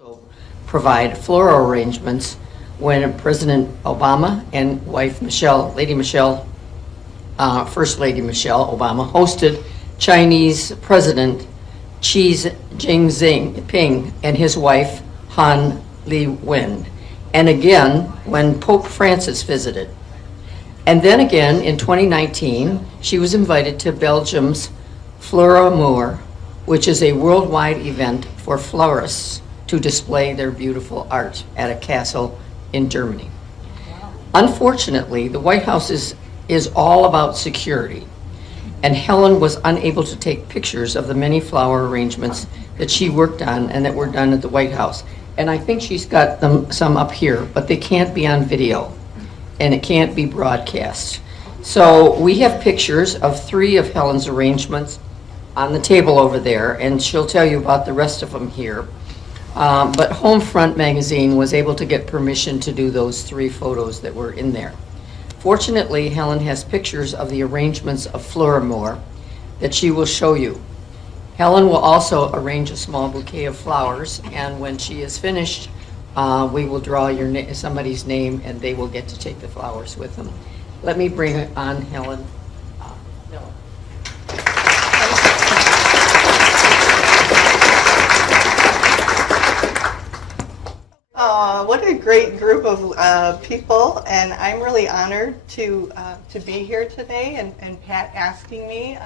also provide floral arrangements when President Obama and wife Michelle, First Lady Michelle Obama, hosted Chinese President Xi Jinping and his wife Helen Miller, and again when Pope Francis visited. And then again in 2019, she was invited to Belgium's Fleuramour, which is a worldwide event for florists to display their beautiful art at a castle in Germany. Unfortunately, the White House is all about security, and Helen was unable to take pictures of the many flower arrangements that she worked on and that were done at the White House. And I think she's got some up here, but they can't be on video, and it can't be broadcast. So we have pictures of 3 of Helen's arrangements on the table over there, and she'll tell you about the rest of them here. But Homefront magazine was able to get permission to do those 3 photos that were in there. Fortunately, Helen has pictures of the arrangements of Fleuramour that she will show you. Helen will also arrange a small bouquet of flowers, and when she is finished, we will draw somebody's name, and they will get to take the flowers with them. Let me bring on Helen Miller. What a great group of people, and I'm really honored to be here today, and Pat asking me.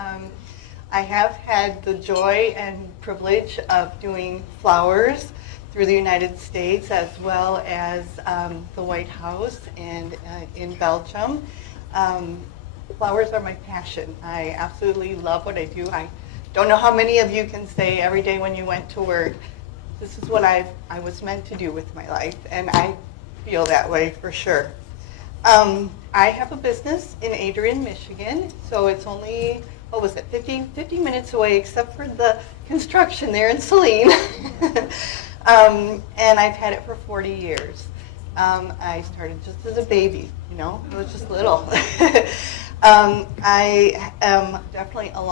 I have had the joy and privilege of doing flowers through the United States as well as the White House and in Belgium. Flowers are my passion. I absolutely love what I do. I don't know how many of you can say every day when you went to work, this is what I was meant to do with my life, and I feel that way for sure. I have a business in Adrian, Michigan, so it's only, 50 minutes away, except for the construction there in Saline. And I've had it for 40 years. I started just as a baby, it was just little. I am definitely a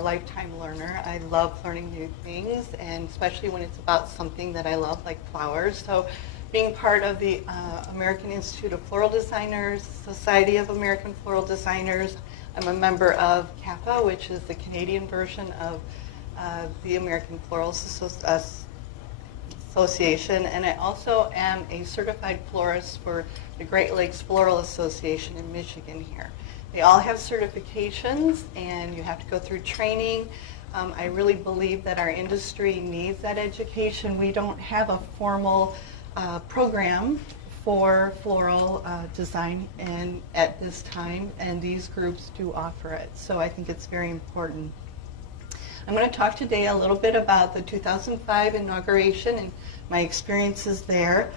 lifetime learner. I love learning new things, and especially when it's about something that I love, like flowers. So being part of the American Institute of Floral Designers, Society of American Floral Designers, I'm a member of CAFA, which is the Canadian version of the American Floral Association, and I also am a certified florist for the Great Lakes Floral Association in Michigan here. They all have certifications, and you have to go through training. I really believe that our industry needs that education. We don't have a formal program for floral design and at this time, and these groups do offer it. So I think it's very important. I'm going to talk today a little bit about the 2005 inauguration and my experiences there.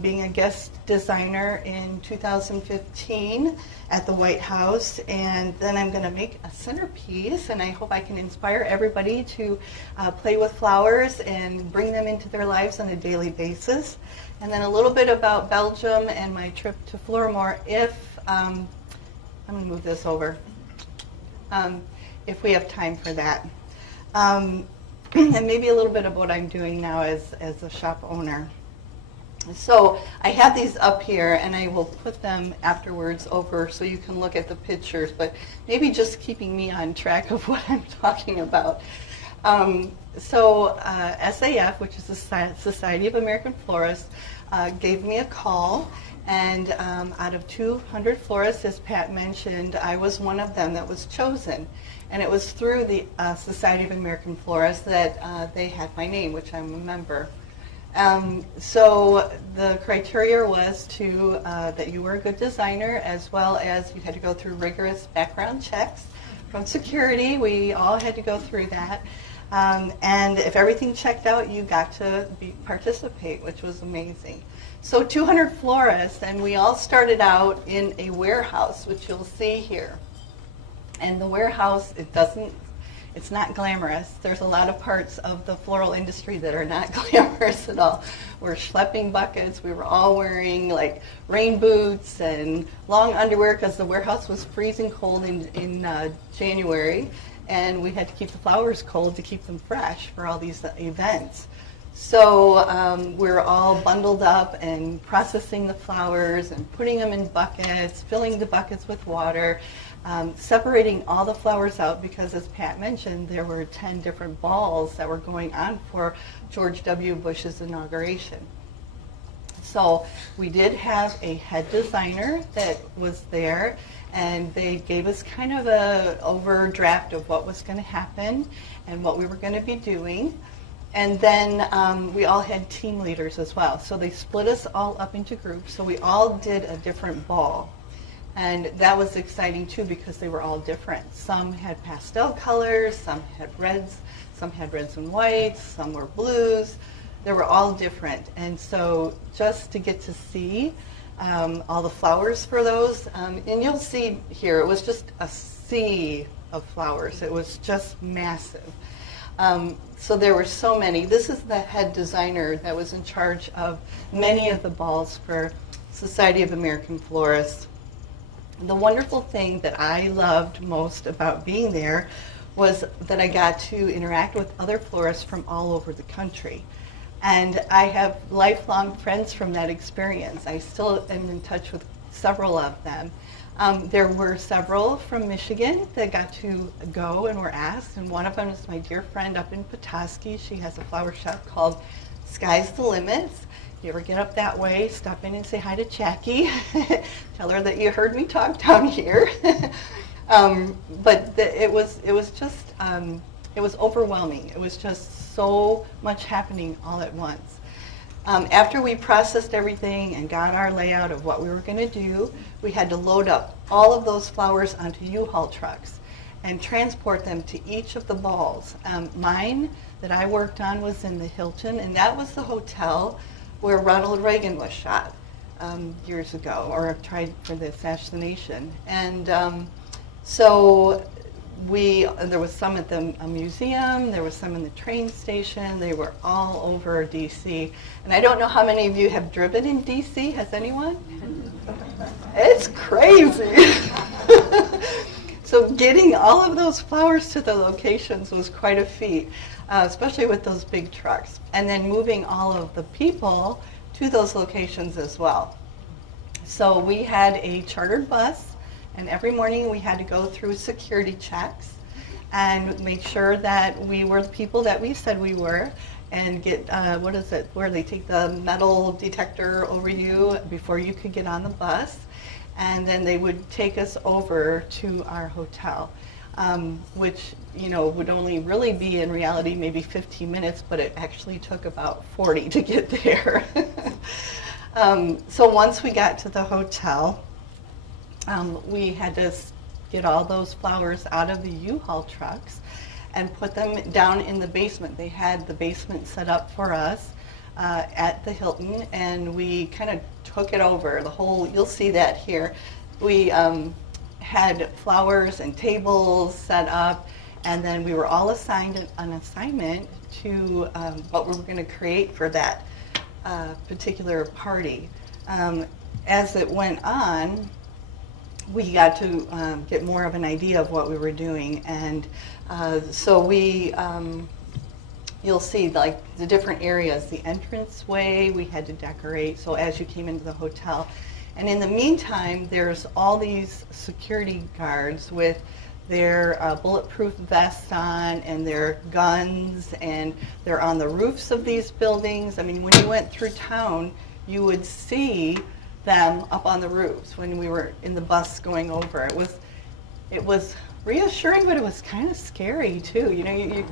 Being a guest designer in 2015 at the White House, and then I'm going to make a centerpiece, and I hope I can inspire everybody to play with flowers and bring them into their lives on a daily basis. And then a little bit about Belgium and my trip to Fleuramour I'm going to move this over, if we have time for that. And maybe a little bit of what I'm doing now as a shop owner. So I have these up here, and I will put them afterwards over so you can look at the pictures, but maybe just keeping me on track of what I'm talking about. SAF, which is the Society of American Florists, gave me a call, and out of 200 florists, as Pat mentioned, I was one of them that was chosen. And it was through the Society of American Florists that they had my name, which I'm a member. So the criteria was that you were a good designer, as well as you had to go through rigorous background checks from security. We all had to go through that. And if everything checked out, you got to participate, which was amazing. So 200 florists, and we all started out in a warehouse, which you'll see here. And the warehouse, it's not glamorous. There's a lot of parts of the floral industry that are not glamorous at all. We're schlepping buckets. We were all wearing like rain boots and long underwear because the warehouse was freezing cold in January, and we had to keep the flowers cold to keep them fresh for all these events. So we're all bundled up and processing the flowers and putting them in buckets, filling the buckets with water, separating all the flowers out because, as Pat mentioned, there were 10 different balls that were going on for George W. Bush's inauguration. So we did have a head designer that was there, and they gave us kind of an overdraft of what was going to happen and what we were going to be doing. And then we all had team leaders as well. So they split us all up into groups. So we all did a different ball. And that was exciting too because they were all different. Some had pastel colors, some had reds and whites, some were blues. They were all different. And so just to get to see all the flowers for those, and you'll see here, it was just a sea of flowers. It was just massive. So there were so many. This is the head designer that was in charge of many of the balls for Society of American Florists. The wonderful thing that I loved most about being there was that I got to interact with other florists from all over the country. And I have lifelong friends from that experience. I still am in touch with several of them. There were several from Michigan that got to go and were asked, and one of them is my dear friend up in Petoskey. She has a flower shop called Sky's the Limits. If you ever get up that way, stop in and say hi to Jackie. Tell her that you heard me talk down here. But it was just, it was overwhelming. It was just so much happening all at once. After we processed everything and got our layout of what we were going to do, we had to load up all of those flowers onto U-Haul trucks and transport them to each of the balls. Mine that I worked on was in the Hilton, and that was the hotel where Ronald Reagan was shot years ago, or tried for the assassination. And so there was some at the museum, there was some in the train station, they were all over DC. And I don't know how many of you have driven in DC, has anyone? It's crazy. So getting all of those flowers to the locations was quite a feat, especially with those big trucks. And then moving all of the people to those locations as well. So we had a chartered bus, and every morning we had to go through security checks and make sure that we were the people that we said we were, and get, where they take the metal detector over you before you could get on the bus. And then they would take us over to our hotel, which, would only really be in reality maybe 15 minutes, but it actually took about 40 to get there. So once we got to the hotel, we had to get all those flowers out of the U-Haul trucks and put them down in the basement. They had the basement set up for us at the Hilton, and we kind of took it over. You'll see that here. We had flowers and tables set up, and then we were all assigned an assignment to what we were going to create for that particular party. As it went on, we got to get more of an idea of what we were doing, and so we, you'll see like the different areas, the entranceway we had to decorate, so as you came into the hotel. And in the meantime, there's all these security guards with their bulletproof vests on and their guns, and they're on the roofs of these buildings. I mean, when you went through town, you would see them up on the roofs when we were in the bus going over. It was reassuring, but it was kind of scary too.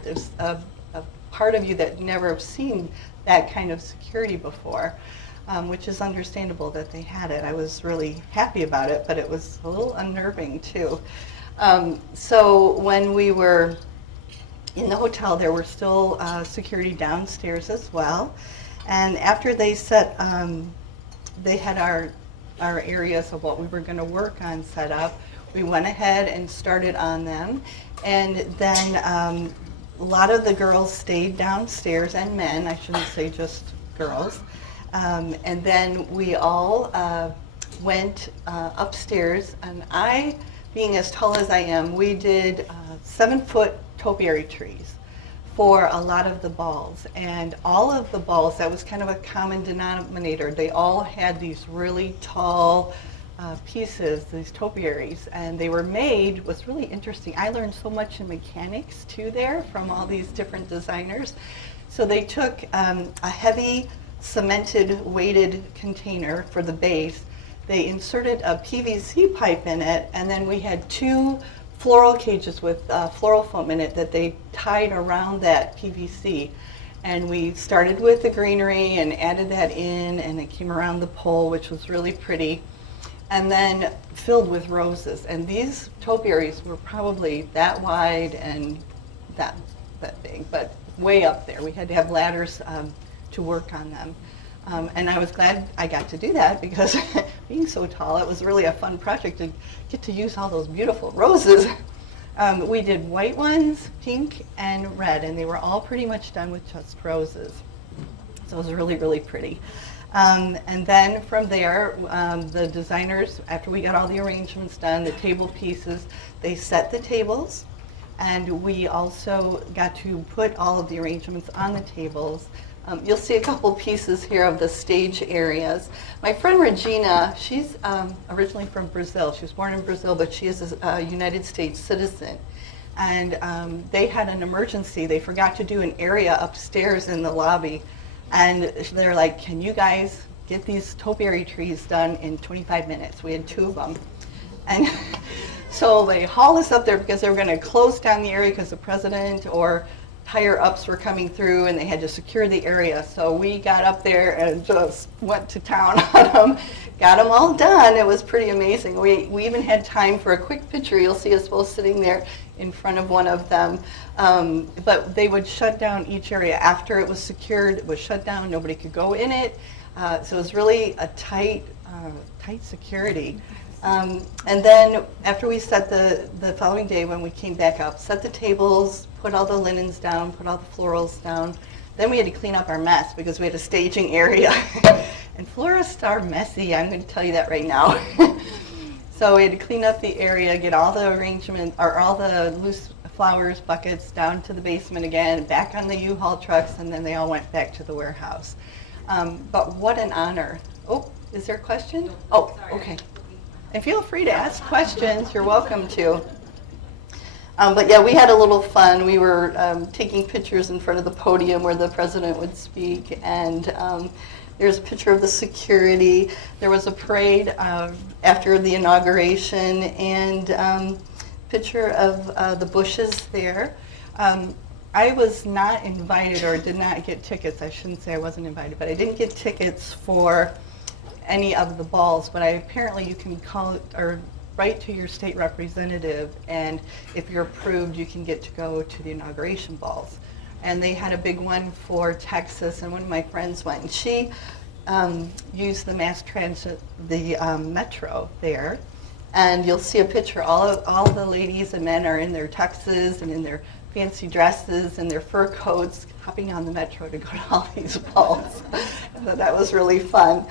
There's a part of you that never have seen that kind of security before, which is understandable that they had it. I was really happy about it, but it was a little unnerving too. So when we were in the hotel, there were still security downstairs as well. And after they they had our areas of what we were going to work on set up, we went ahead and started on them. And then a lot of the girls stayed downstairs, and men, I shouldn't say just girls. And then we all went upstairs, and I, being as tall as I am, we did 7-foot topiary trees for a lot of the balls. And all of the balls, that was kind of a common denominator. They all had these really tall pieces, these topiaries, and they were made, what's really interesting, I learned so much in mechanics too there from all these different designers. So they took a heavy cemented weighted container for the base, they inserted a PVC pipe in it, and then we had 2 floral cages with floral foam in it that they tied around that PVC. And we started with the greenery and added that in, and it came around the pole, which was really pretty, and then filled with roses. And these topiaries were probably that wide and that big, but way up there. We had to have ladders to work on them. And I was glad I got to do that because being so tall, it was really a fun project to get to use all those beautiful roses. We did white ones, pink, and red, and they were all pretty much done with just roses. So it was really, really pretty. And then from there, the designers, after we got all the arrangements done, the table pieces, they set the tables, and we also got to put all of the arrangements on the tables. You'll see a couple pieces here of the stage areas. My friend Regina, she's originally from Brazil. She was born in Brazil, but she is a United States citizen. And they had an emergency. They forgot to do an area upstairs in the lobby. And they're like, can you guys get these topiary trees done in 25 minutes? We had 2 of them. And so they hauled us up there because they were going to close down the area because the president or higher ups were coming through and they had to secure the area. So we got up there and just went to town on them, got them all done. It was pretty amazing. We even had time for a quick picture. You'll see us both sitting there in front of one of them. But they would shut down each area. After it was secured, it was shut down. Nobody could go in it. So it was really a tight security. And then after we set the following day when we came back up, set the tables, put all the linens down, put all the florals down. Then we had to clean up our mess because we had a staging area. And florists are messy, I'm going to tell you that right now. So we had to clean up the area, get all the arrangement, or all the loose flowers, buckets down to the basement again, back on the U-Haul trucks, and then they all went back to the warehouse. But what an honor. Oh, is there a question? Oh, okay. And feel free to ask questions. You're welcome to. But yeah, we had a little fun. We were taking pictures in front of the podium where the president would speak, and there's a picture of the security. There was a parade after the inauguration, and picture of the bushes there. I was not invited, or did not get tickets. I shouldn't say I wasn't invited, but I didn't get tickets for any of the balls, but apparently you can call or write to your state representative, and if you're approved, you can get to go to the inauguration balls. And they had a big one for Texas, and one of my friends went, and she used the mass transit, the metro there, and you'll see a picture. All the ladies and men are in their tuxes and in their fancy dresses and their fur coats, hopping on the metro to go to all these balls. So that was really fun.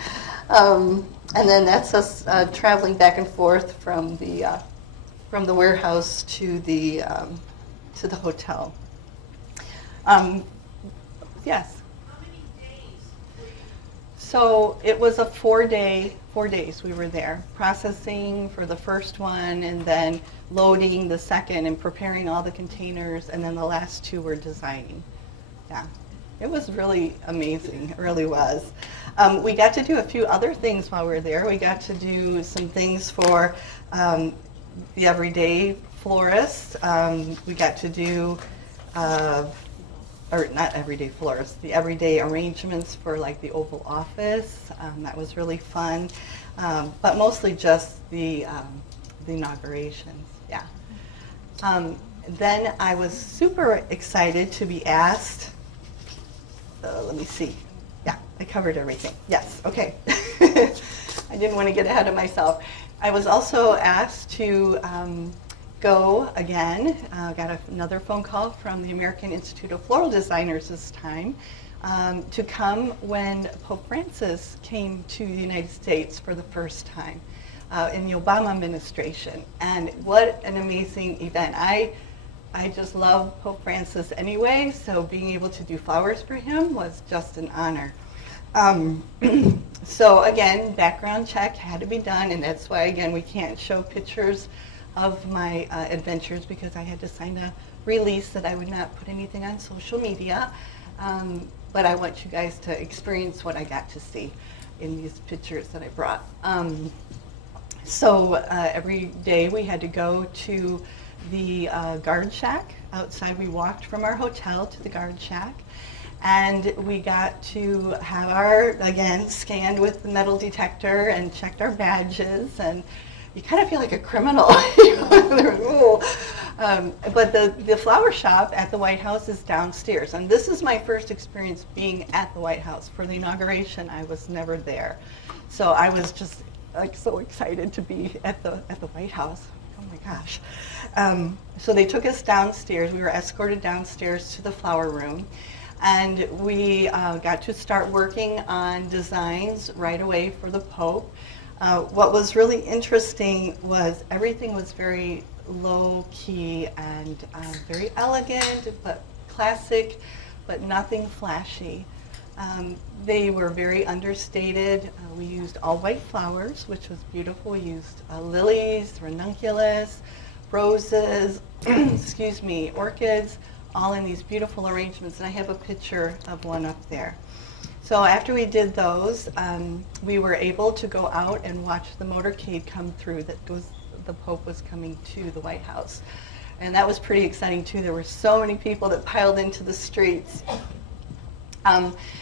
And then that's us traveling back and forth from the warehouse to the hotel. Yes. How many days were you? So it was a 4 days we were there, processing for the first one, and then loading the second, and preparing all the containers, and then the last 2 were designing. Yeah. It was really amazing, it really was. We got to do a few other things while we were there. We got to do some things for the everyday florists. We got to do, or not everyday florists, the everyday arrangements for like the Oval Office. That was really fun, but mostly just the inaugurations, yeah. Then I was super excited to be asked. Let me see. Yeah, I covered everything. Yes, okay. I didn't want to get ahead of myself. I was also asked to go again. Got another phone call from the American Institute of Floral Designers this time to come when Pope Francis came to the United States for the first time in the Obama administration. And what an amazing event. I just love Pope Francis anyway, so being able to do flowers for him was just an honor. So again, background check had to be done, and that's why, again, we can't show pictures of my adventures because I had to sign a release that I would not put anything on social media. But I want you guys to experience what I got to see in these pictures that I brought. So every day we had to go to the guard shack outside. We walked from our hotel to the guard shack, and we got to have our, again, scanned with the metal detector and checked our badges, and you kind of feel like a criminal. But the flower shop at the White House is downstairs, and this is my first experience being at the White House. For the inauguration, I was never there. So I was just like so excited to be at the White House. Oh my gosh. So they took us downstairs. We were escorted downstairs to the flower room, and we got to start working on designs right away for the Pope. What was really interesting was everything was very low key and very elegant, but classic, but nothing flashy. They were very understated. We used all white flowers, which was beautiful. We used lilies, ranunculus, roses, excuse me, orchids, all in these beautiful arrangements. And I have a picture of one up there. So after we did those, we were able to go out and watch the motorcade come through. The Pope was coming to the White House. And that was pretty exciting too. There were so many people that piled into the streets.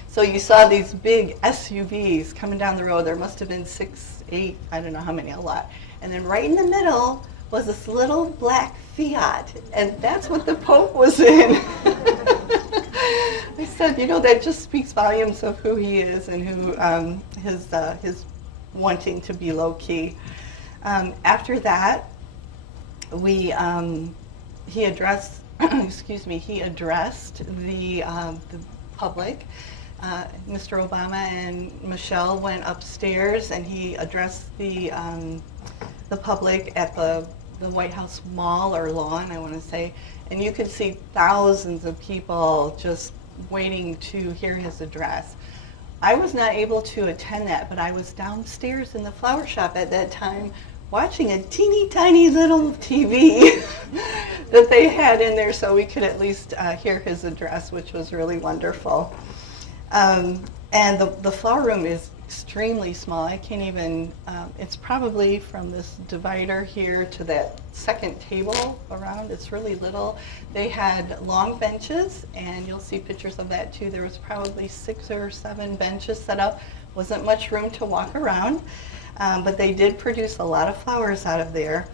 So you saw these big SUVs coming down the road. There must have been 6, 8, I don't know how many, a lot. And then right in the middle was this little black Fiat, and that's what the Pope was in. I said, you know, that just speaks volumes of who he is and who his wanting to be low key. After that, he addressed he addressed the public. Mr. Obama and Michelle went upstairs, and he addressed the public at the White House Mall or lawn, I want to say, and you could see thousands of people just waiting to hear his address. I was not able to attend that, but I was downstairs in the flower shop at that time watching a teeny tiny little TV that they had in there so we could at least hear his address, which was really wonderful. And the flower room is extremely small. I can't even, it's probably from this divider here to that second table around. It's really little. They had long benches, and you'll see pictures of that too. There was probably 6 or 7 benches set up. Wasn't much room to walk around, but they did produce a lot of flowers out of there.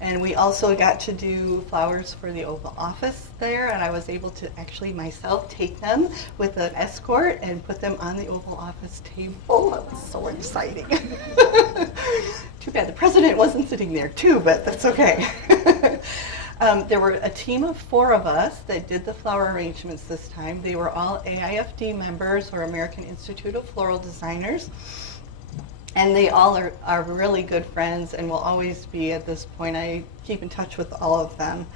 And we also got to do flowers for the Oval Office there, and I was able to actually myself take them with an escort and put them on the Oval Office table. That was so exciting. Too bad the president wasn't sitting there too, but that's okay. There were a team of 4 of us that did the flower arrangements this time. They were all AIFD members, or American Institute of Floral Designers. And they all are really good friends and will always be at this point. I keep in touch with all of them.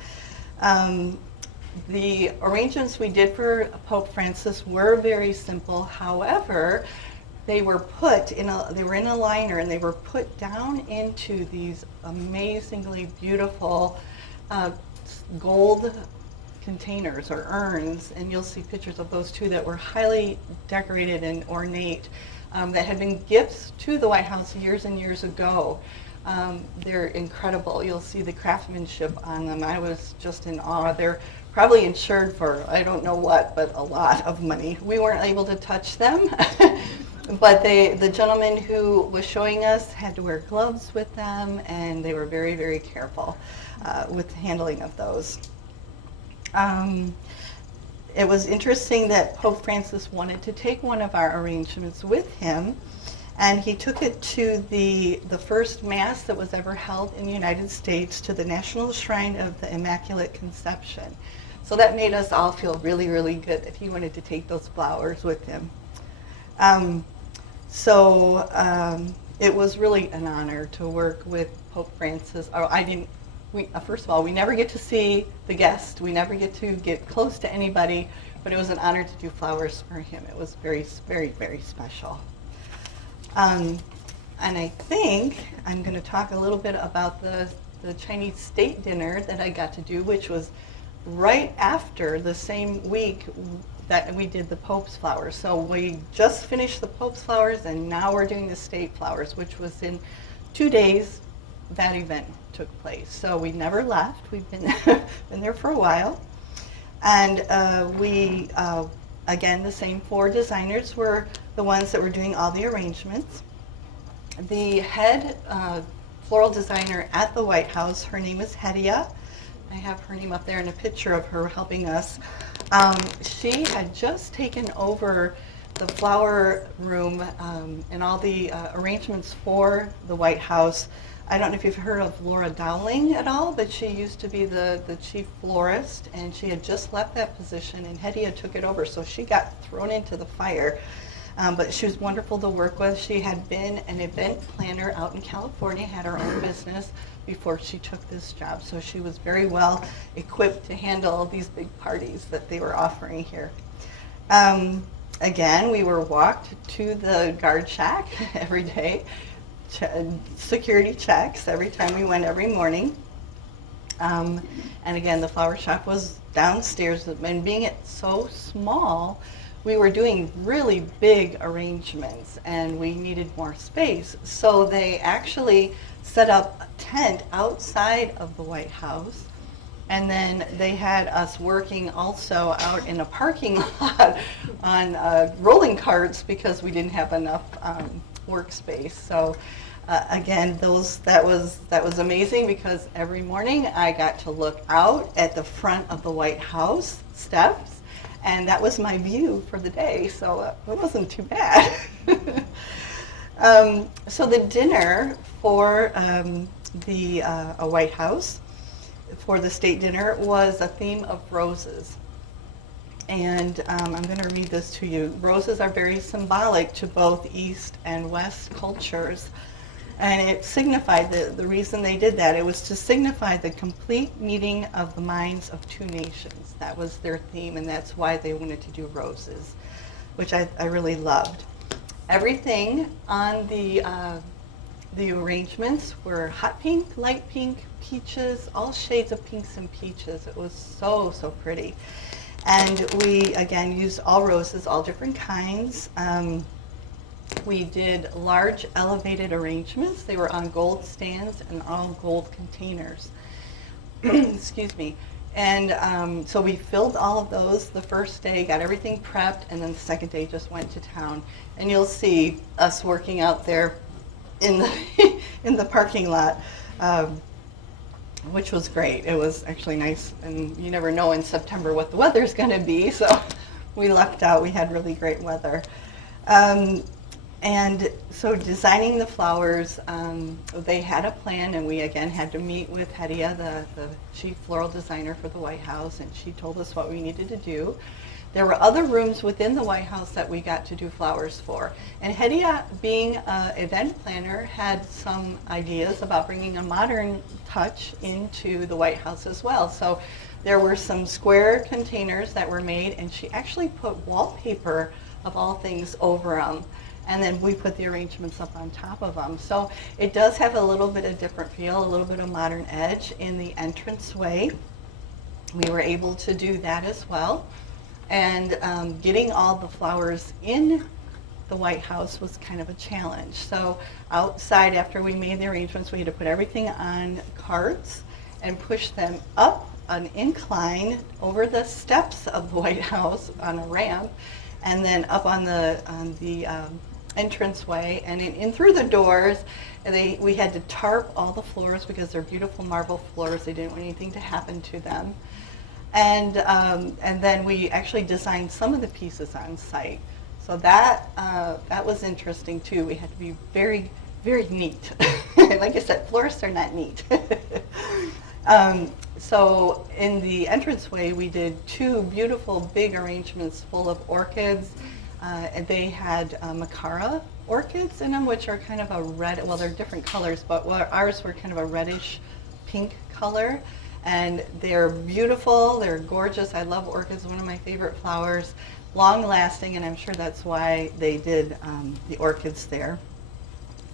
The arrangements we did for Pope Francis were very simple. However, they were in a liner, and they were put down into these amazingly beautiful gold containers or urns, and you'll see pictures of those too that were highly decorated and ornate. That had been gifts to the White House years and years ago. They're incredible. You'll see the craftsmanship on them. I was just in awe. They're probably insured for, I don't know what, but a lot of money. We weren't able to touch them, but the gentleman who was showing us had to wear gloves with them, and they were very, very careful with the handling of those. It was interesting that Pope Francis wanted to take one of our arrangements with him, and he took it to the first Mass that was ever held in the United States, to the National Shrine of the Immaculate Conception. So that made us all feel really, really good that he wanted to take those flowers with him. It was really an honor to work with Pope Francis. first of all, we never get to see the guest. We never get to get close to anybody, but it was an honor to do flowers for him. It was very, very, very special. And I think I'm going to talk a little bit about the Chinese state dinner that I got to do, which was right after the same week that we did the Pope's flowers. So we just finished the Pope's flowers, and now we're doing the state flowers, which was in 2 days that event took place. So we never left. We've been, been there for a while. And again, the same 4 designers were the ones that were doing all the arrangements. The head floral designer at the White House, her name is Hedia. I have her name up there in a picture of her helping us. She had just taken over the flower room and all the arrangements for the White House. I don't know if you've heard of Laura Dowling at all, but she used to be the chief florist, and she had just left that position, and Hedia took it over, so she got thrown into the fire. But she was wonderful to work with. She had been an event planner out in California, had her own business before she took this job. So she was very well equipped to handle these big parties that they were offering here. Again, we were walked to the guard shack every day, security checks every time we went every morning. And again, the flower shop was downstairs, and being it so small, we were doing really big arrangements and we needed more space. So they actually set up a tent outside of the White House, and then they had us working also out in a parking lot on rolling carts because we didn't have enough workspace. So again, that was amazing, because every morning I got to look out at the front of the White House steps, and that was my view for the day, so it wasn't too bad. So the dinner for the White House, for the state dinner, was a theme of roses. And I'm going to read this to you. Roses are very symbolic to both East and West cultures. And it signified, the reason they did that, it was to signify the complete meeting of the minds of 2 nations. That was their theme, and that's why they wanted to do roses, which I really loved. Everything on the arrangements were hot pink, light pink, peaches, all shades of pinks and peaches. It was so, so pretty. And we, again, used all roses, all different kinds. We did large elevated arrangements. They were on gold stands and all gold containers. Excuse me. And so we filled all of those the first day, got everything prepped, and then the second day just went to town. And you'll see us working out there in the, in the parking lot, which was great. It was actually nice, and you never know in September what the weather's going to be, so we lucked out. We had really great weather. And so designing the flowers, they had a plan, and we again had to meet with Hedia, the chief floral designer for the White House, and she told us what we needed to do. There were other rooms within the White House that we got to do flowers for. And Hedia, being an event planner, had some ideas about bringing a modern touch into the White House as well. So there were some square containers that were made, and she actually put wallpaper, of all things, over them. And then we put the arrangements up on top of them. So it does have a little bit of different feel, a little bit of modern edge in the entranceway. We were able to do that as well. And getting all the flowers in the White House was kind of a challenge. So outside, after we made the arrangements, we had to put everything on carts and push them up an incline over the steps of the White House on a ramp, and then up on the entranceway, and in through the doors. And we had to tarp all the floors because they're beautiful marble floors. They didn't want anything to happen to them. And then we actually designed some of the pieces on site. So that was interesting too. We had to be very, very neat. Like I said, florists are not neat. So in the entranceway, we did 2 beautiful big arrangements full of orchids. And they had macara orchids in them, which are kind of a red, well, they're different colors, but ours were kind of a reddish pink color. And they're beautiful, they're gorgeous. I love orchids, one of my favorite flowers. Long lasting, and I'm sure that's why they did the orchids there.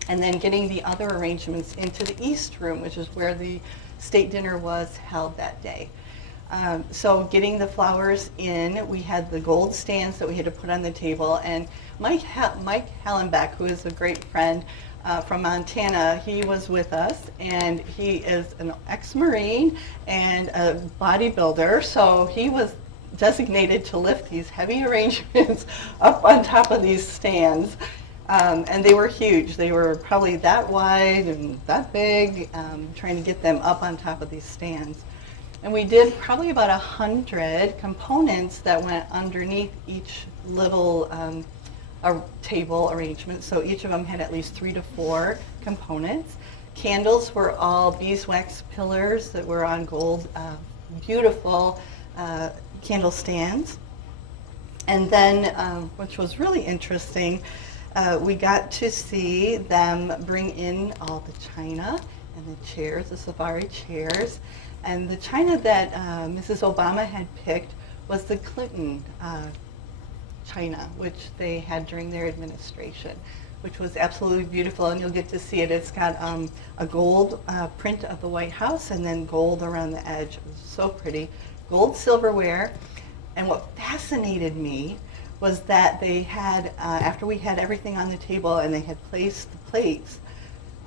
And then getting the other arrangements into the East Room, which is where the state dinner was held that day. So getting the flowers in, we had the gold stands that we had to put on the table. And Mike Hallenbeck, who is a great friend from Montana, he was with us. And he is an ex-Marine and a bodybuilder. So he was designated to lift these heavy arrangements up on top of these stands. And they were huge. They were probably that wide and that big, trying to get them up on top of these stands. And we did probably about 100 components that went underneath each little table arrangement. So each of them had at least 3 to 4 components. Candles were all beeswax pillars that were on gold, beautiful candle stands. And then, which was really interesting, we got to see them bring in all the china and the chairs, the safari chairs. And the china that Mrs. Obama had picked was the Clinton china, which they had during their administration, which was absolutely beautiful. And you'll get to see it. It's got a gold print of the White House and then gold around the edge. It was so pretty. Gold silverware. And what fascinated me was that they had, after we had everything on the table and they had placed the plates,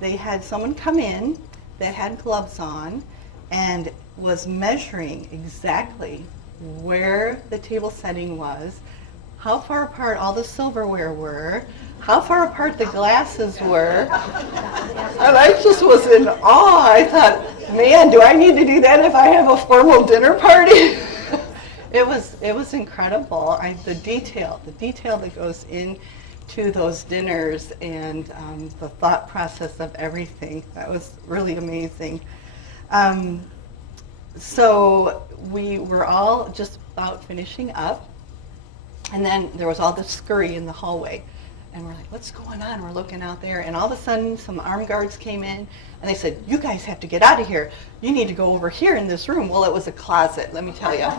they had someone come in that had gloves on and was measuring exactly where the table setting was, how far apart all the silverware were, how far apart the glasses were. And I just was in awe. I thought, man, do I need to do that if I have a formal dinner party? It was incredible. The detail that goes into those dinners and the thought process of everything, that was really amazing. So we were all just about finishing up, and then there was all this scurry in the hallway. And we're like, what's going on? We're looking out there, and all of a sudden some armed guards came in, and they said, you guys have to get out of here. You need to go over here in this room. Well, it was a closet, let me tell you.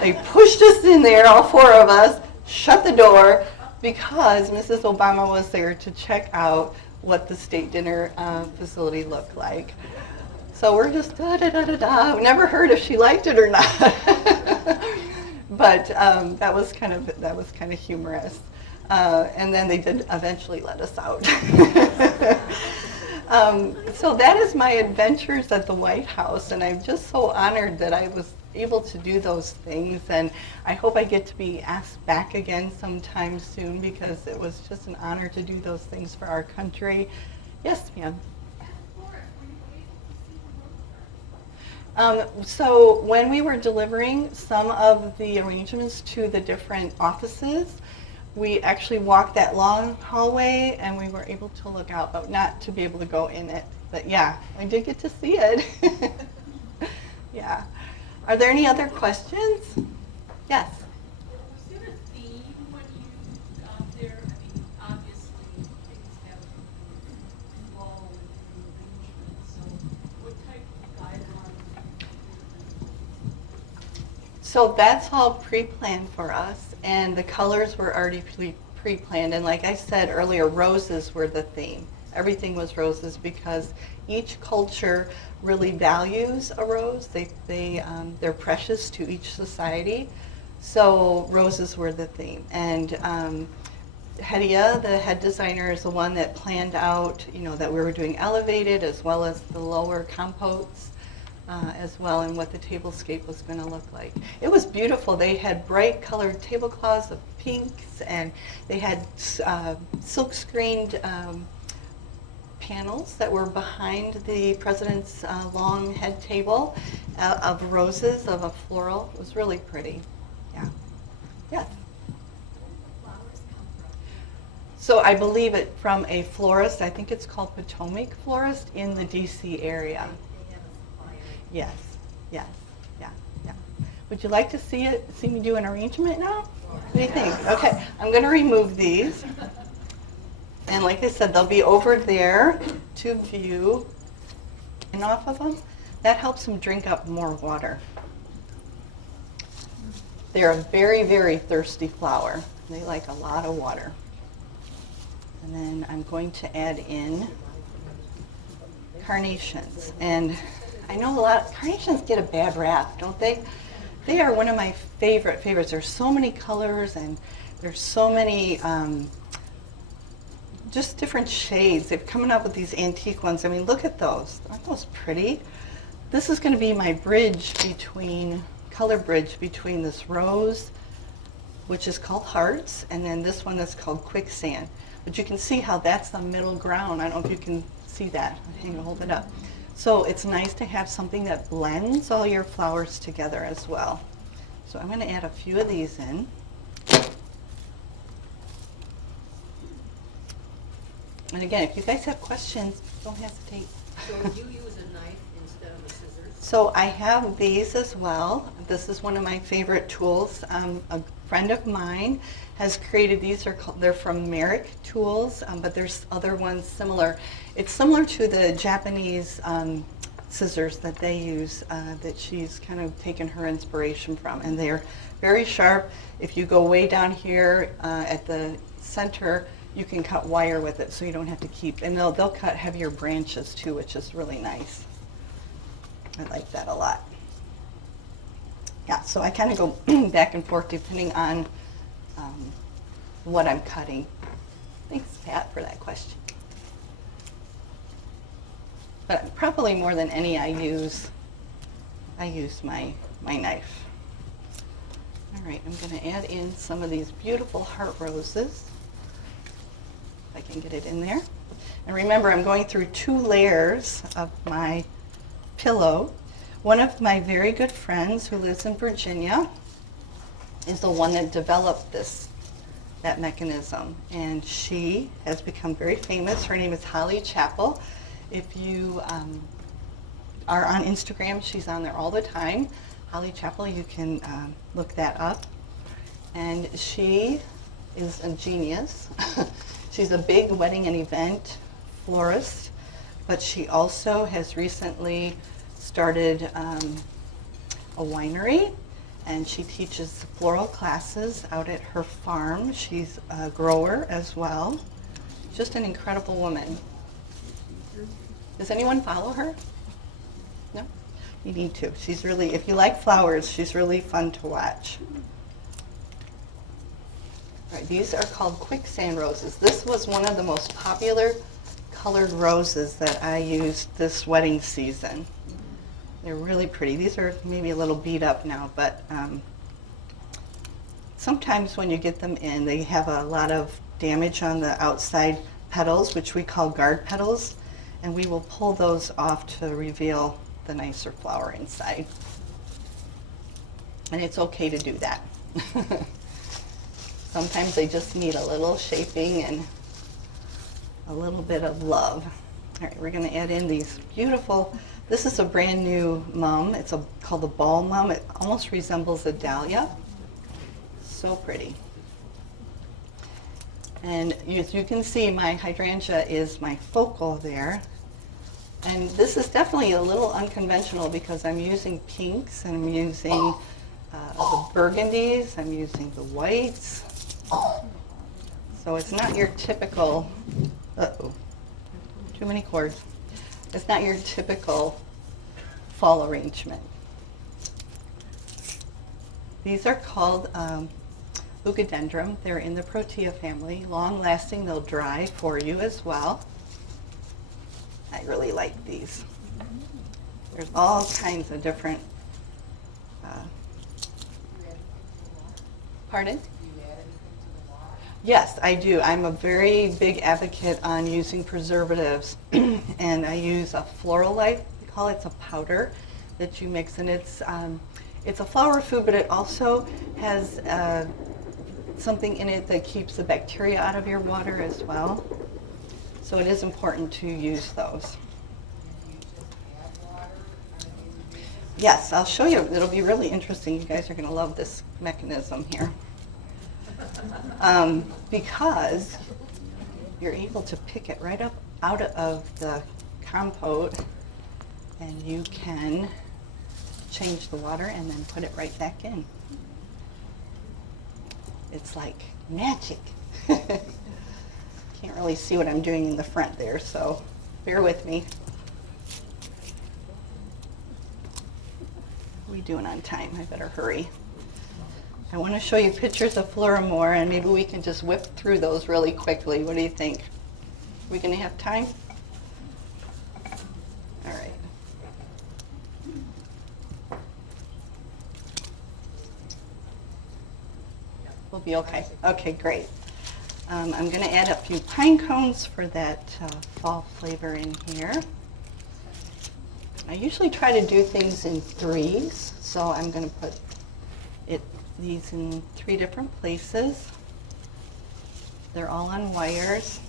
They pushed us in there, all 4 of us, shut the door, because Mrs. Obama was there to check out what the state dinner facility looked like. So we're just da-da-da-da-da. We never heard if she liked it or not. But that was kind of humorous. And then they did eventually let us out. So that is my adventures at the White House, and I'm just so honored that I was able to do those things, and I hope I get to be asked back again sometime soon, because it was just an honor to do those things for our country. Yes, ma'am. So when we were delivering some of the arrangements to the different offices, we actually walked that long hallway and we were able to look out, but not to be able to go in it. But yeah, I did get to see it. Yeah. Are there any other questions? Yes. Was there a theme when you got there? I mean, obviously things have to flow and arrangements, so what type of guidelines? So that's all pre-planned for us, and the colors were already pre-planned. And like I said earlier, roses were the theme. Everything was roses because each culture really values a rose. They're precious to each society. So roses were the theme. And Hedia, the head designer, is the one that planned out, that we were doing elevated as well as the lower compotes as well, and what the tablescape was going to look like. It was beautiful. They had bright colored tablecloths of pinks, and they had silk screened panels that were behind the president's long head table of roses, of a floral. It was really pretty. Yeah. Yes. So I believe it from a florist. I think it's called Potomac Florist in the DC area. Yes. Yes. Yeah. Yeah. Would you like to see me do an arrangement now? What do you think? Okay. I'm going to remove these. And like I said, they'll be over there to view and off of them. That helps them drink up more water. They're a very, very thirsty flower. They like a lot of water. And then I'm going to add in carnations. And I know carnations get a bad rap, don't they? They are one of my favorites. There's so many colors and there's so many just different shades. They've coming up with these antique ones. I mean, look at those. Aren't those pretty? This is going to be my color bridge between this rose, which is called Hearts, and then this one that's called Quicksand. But you can see how that's the middle ground. I don't know if you can see that. I'm going to hold it up. So it's nice to have something that blends all your flowers together as well. So I'm going to add a few of these in. And again, if you guys have questions, don't hesitate. So you use a knife instead of a scissors? So I have these as well. This is one of my favorite tools. A friend of mine has created these. They're from Merrick Tools, but there's other ones similar. It's similar to the Japanese scissors that they use that she's kind of taken her inspiration from. And they're very sharp. If you go way down here at the center, you can cut wire with it so you don't have to keep, and they'll cut heavier branches too, which is really nice. I like that a lot. Yeah, so I kind of go back and forth depending on what I'm cutting. Thanks, Pat, for that question. But probably more than any, I use my knife. All right, I'm going to add in some of these beautiful heart roses. I can get it in there. And remember, I'm going through 2 layers of my pillow. One of my very good friends who lives in Virginia is the one that developed that mechanism. And she has become very famous. Her name is Holly Chappell. If you are on Instagram, she's on there all the time. Holly Chappell, you can look that up. And she is a genius. She's a big wedding and event florist, but she also has recently started a winery, and she teaches floral classes out at her farm. She's a grower as well. Just an incredible woman. Does anyone follow her? No? You need to. She's really, if you like flowers, she's really fun to watch. All right, these are called Quicksand roses. This was one of the most popular colored roses that I used this wedding season. They're really pretty. These are maybe a little beat up now, but sometimes when you get them in, they have a lot of damage on the outside petals, which we call guard petals, and we will pull those off to reveal the nicer flower inside. And it's okay to do that. Sometimes they just need a little shaping and a little bit of love. All right, we're going to add in these beautiful, this is a brand new mum. It's called the ball mum. It almost resembles a dahlia. So pretty. And as you can see, my hydrangea is my focal there. And this is definitely a little unconventional because I'm using pinks and I'm using the burgundies, I'm using the whites. So it's not your typical, too many cords. It's not your typical fall arrangement. These are called Leucadendrum. They're in the Protea family. Long lasting, they'll dry for you as well. I really like these. There's all kinds of different, pardon? Yes, I do. I'm a very big advocate on using preservatives, and I use a Floral, we call it, it's a powder that you mix, and it's a flower food, but it also has something in it that keeps the bacteria out of your water as well. So it is important to use those. Yes, I'll show you. It'll be really interesting. You guys are going to love this mechanism here. Because you're able to pick it right up out of the compote And you can change the water and then put it right back in. It's like magic. Can't really see what I'm doing in the front there, so bear with me. What are we doing on time? I better hurry. I want to show you pictures of Fleuramour, and maybe we can just whip through those really quickly. What do you think? Are we going to have time? All right. We'll be okay. Okay, great. I'm going to add a few pine cones for that fall flavor in here. I usually try to do things in threes, so I'm going to put these in 3 different places. They're all on wires.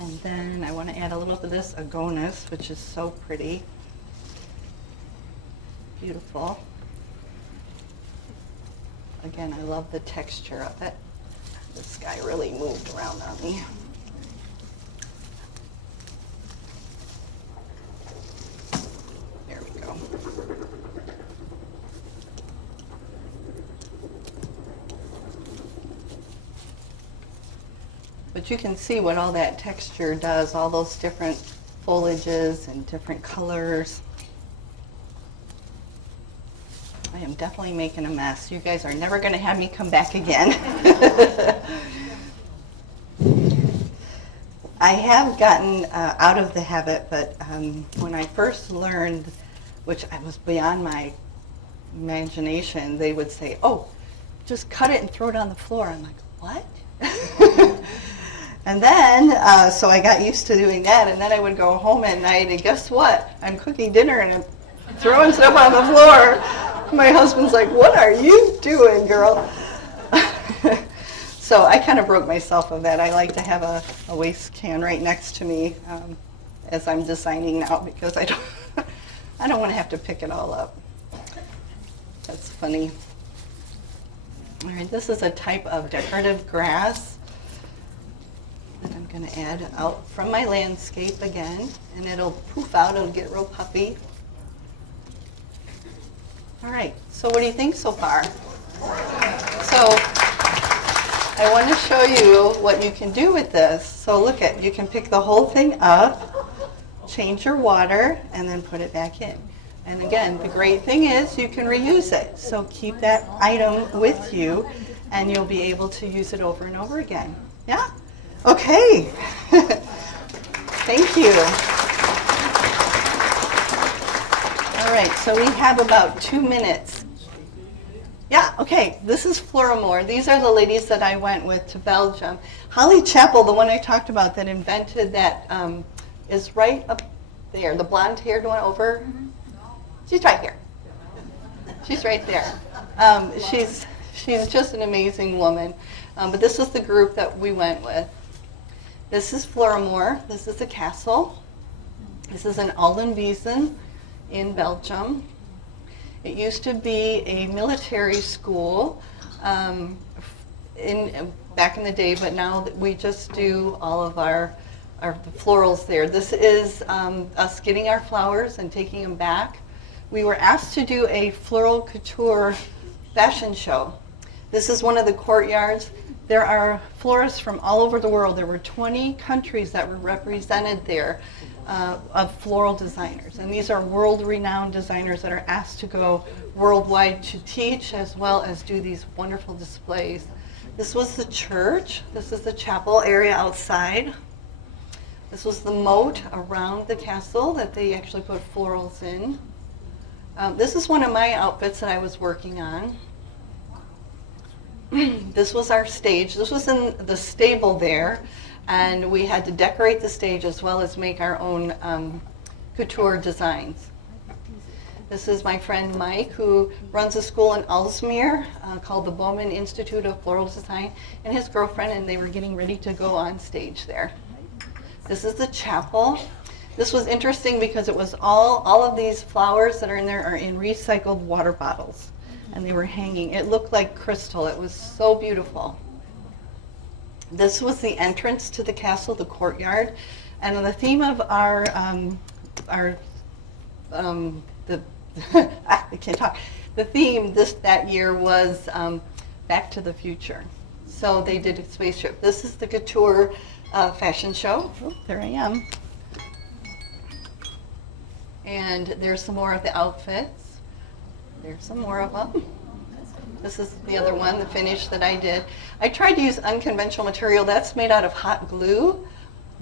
And then I want to add a little bit of this agonis, which is so pretty. Beautiful. Again, I love the texture of it. This guy really moved around on me. There we go. But you can see what all that texture does, all those different foliages and different colors. I am definitely making a mess. You guys are never going to have me come back again. I have gotten out of the habit, but when I first learned, which I was beyond my imagination, they would say, oh, just cut it and throw it on the floor. I'm like, what? And then, so I got used to doing that, and then I would go home at night, and guess what? I'm cooking dinner, and I'm throwing stuff on the floor. My husband's like, what are you doing, girl? So I kind of broke myself of that. I like to have a waste can right next to me as I'm designing now, because I don't want to have to pick it all up. That's funny. All right, this is a type of decorative grass that I'm going to add out from my landscape again, and it'll poof out, it'll get real puffy. All right, so what do you think so far? So I want to show you what you can do with this. So look at, you can pick the whole thing up, change your water, and then put it back in. And again, the great thing is you can reuse it. So keep that item with you, and you'll be able to use it over and over again. Yeah? Okay. Thank you. All right, so we have about 2 minutes. Yeah, okay, this is Fleuramour. These are the ladies that I went with to Belgium. Holly Chappell, the one I talked about that invented that, is right up there. The blonde-haired one over. She's right here. She's right there. She's just an amazing woman. But this is the group that we went with. This is Fleuramour. This is the castle. This is an Aldenwiesen in Belgium. It used to be a military school back in the day, but now we just do all of our the florals there. This is us getting our flowers and taking them back. We were asked to do a floral couture fashion show. This is one of the courtyards. There are florists from all over the world. There were 20 countries that were represented there of floral designers. And these are world-renowned designers that are asked to go worldwide to teach as well as do these wonderful displays. This was the church. This is the chapel area outside. This was the moat around the castle that they actually put florals in. This is one of my outfits that I was working on. This was our stage. This was in the stable there, and we had to decorate the stage as well as make our own couture designs. This is my friend Mike, who runs a school in Aalsmeer called the Bowman Institute of Floral Design, and his girlfriend, and they were getting ready to go on stage there. This is the chapel. This was interesting because it was all of these flowers that are in there are in recycled water bottles, and they were hanging. It looked like crystal. It was so beautiful. This was the entrance to the castle, the courtyard, and the theme of our the I can't talk. The theme that year was Back to the Future. So they did a spaceship. This is the couture fashion show. Oh, there I am. And there's some more of the outfits. There's some more of them. This is the other one, the finish that I did. I tried to use unconventional material. That's made out of hot glue,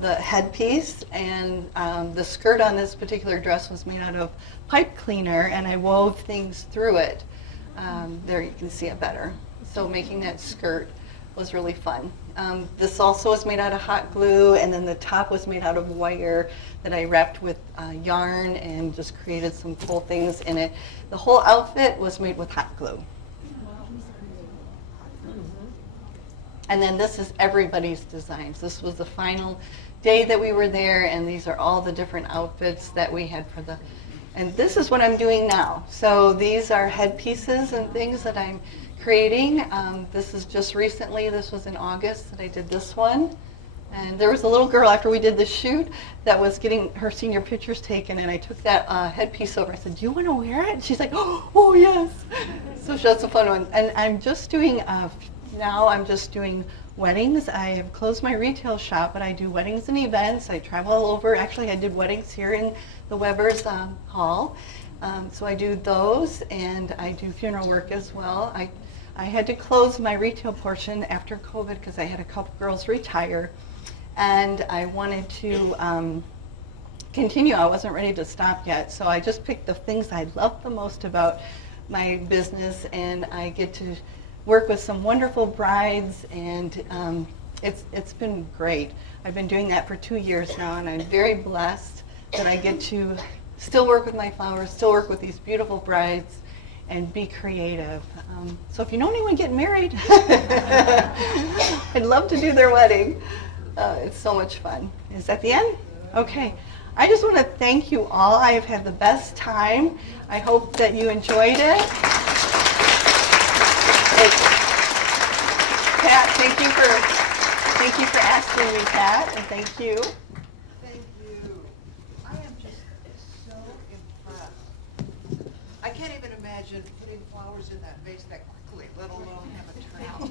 the headpiece, and the skirt on this particular dress was made out of pipe cleaner, and I wove things through it. There you can see it better. So making that skirt was really fun. This also was made out of hot glue, and then the top was made out of wire that I wrapped with yarn and just created some cool things in it. The whole outfit was made with hot glue. And then this is everybody's designs. This was the final day that we were there, and these are all the different outfits that we had for the, and this is what I'm doing now. So these are headpieces and things that I'm creating. This is just recently, this was in August that I did this one. And there was a little girl after we did the shoot that was getting her senior pictures taken, and I took that headpiece over. I said, "Do you want to wear it?" And she's like, "Oh yes." So that's a fun one. And I'm just doing, now I'm just doing weddings. I have closed my retail shop, but I do weddings and events. I travel all over. Actually, I did weddings here in the Weber's Hall. So I do those, and I do funeral work as well. I had to close my retail portion after COVID because I had a couple girls retire, and I wanted to continue. I wasn't ready to stop yet, so I just picked the things I love the most about my business, and I get to work with some wonderful brides, and it's been great. I've been doing that for 2 years now, and I'm very blessed that I get to still work with my flowers, still work with these beautiful brides, and be creative. So if you know anyone getting married, I'd love to do their wedding. It's so much fun. Is that the end? Okay. I just want to thank you all. I have had the best time. I hope that you enjoyed it. Pat, thank you for asking me, Pat, and thank you. Thank you. I am just so impressed. I can't even imagine putting flowers in that vase that quickly, let alone have it turn out.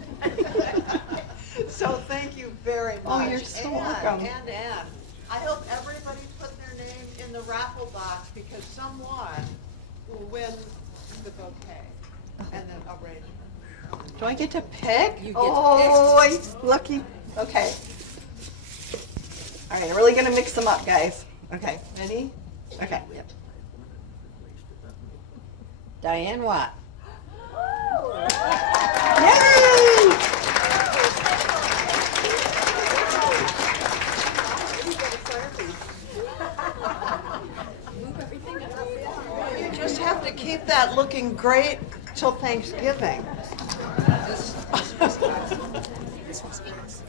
So thank you very much. Oh, you're so welcome. And I hope everybody put their name in the raffle box, because someone will win the bouquet and then arrangement. Do I get to pick? You get to oh, I'm lucky. Okay. All right, I'm really going to mix them up, guys. Okay, ready? Okay. Yep. Diane Watt. Yay! You just have to keep that looking great till Thanksgiving.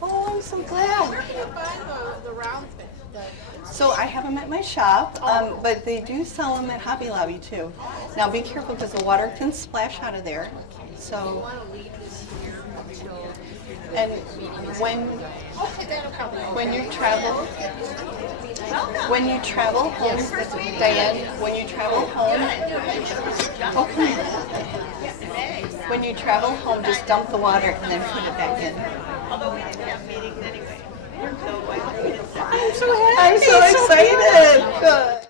Oh, I'm so glad. Where can you find the round thing? So I have them at my shop, but they do sell them at Hobby Lobby too. Now be careful because the water can splash out of there. So, and when you travel home, Diane, when you travel home, when you travel home, just dump the water and then put it back in. I'm so happy. I'm so excited. Good.